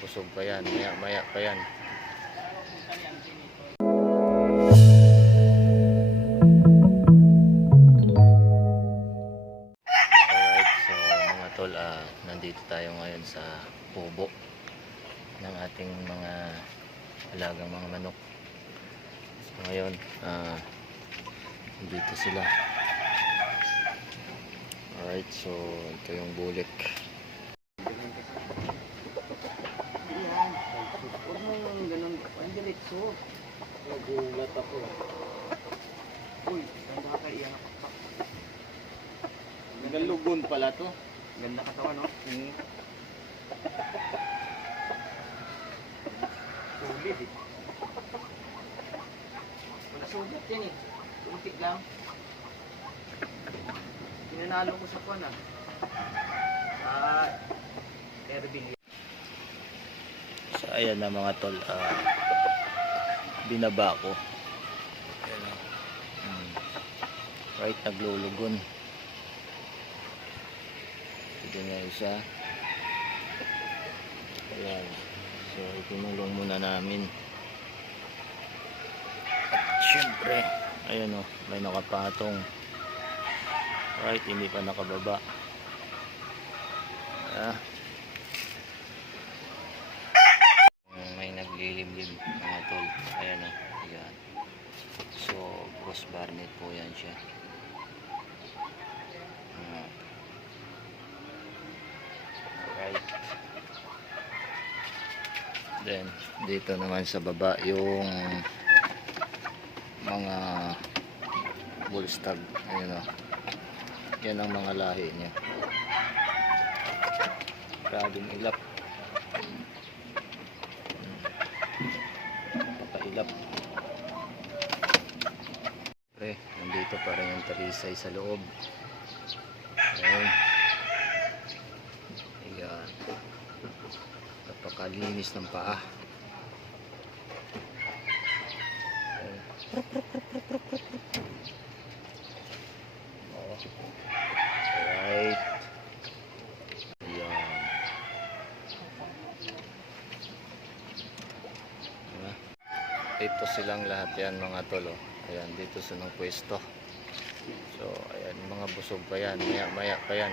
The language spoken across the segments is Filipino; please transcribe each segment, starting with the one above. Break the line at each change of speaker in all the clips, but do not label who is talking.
busog pa yan. Maya maya pa yan. Alright, so mga tol, ah, nandito tayo ngayon sa pubo ng ating mga alagang mga manok. So ngayon, ah, dito sila. Alright, so ito yung bulik.
Yan. Huwag mo yung ganun. Ang diretso.
Nagulat ako.
Uy, ganda ka iyan.
Nalugon pala to.
Ganda katawan, no?
Hmm.
Sulit eh. Wala sugat yan eh. Tuntik lang. Pinanalo ko sa kwan ah. Sa Airbnb.
So ayan na mga tol, ah, binaba ko. Na. Hmm. Right, naglulugon. Ito na isa. Ayan. So itinulong muna namin. At syempre, ayan o, may nakapatong. Right, hindi pa nakababa. Ah. may nagliliblim tol. Ayan o ayan. So cross barnet po yan siya. Ah. right then dito naman sa baba yung mga bullstag. Ayan o yan ang mga lahi niya. Grabing ilap nandito pa rin yung talisay sa loob. Ayan. Ayan. Napakalinis ng paa. Ayan. Oh. Alright. Ayan. Diba? Dito silang lahat yan mga tolo. Ayan, dito sa ng pwesto. So, ayan, mga busog pa yan. Maya, maya pa yan.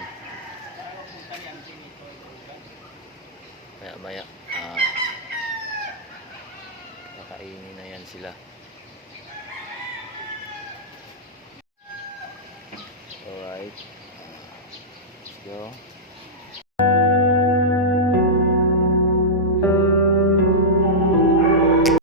Maya, maya. Ah, kakainin na yan sila. Alright. Let's go.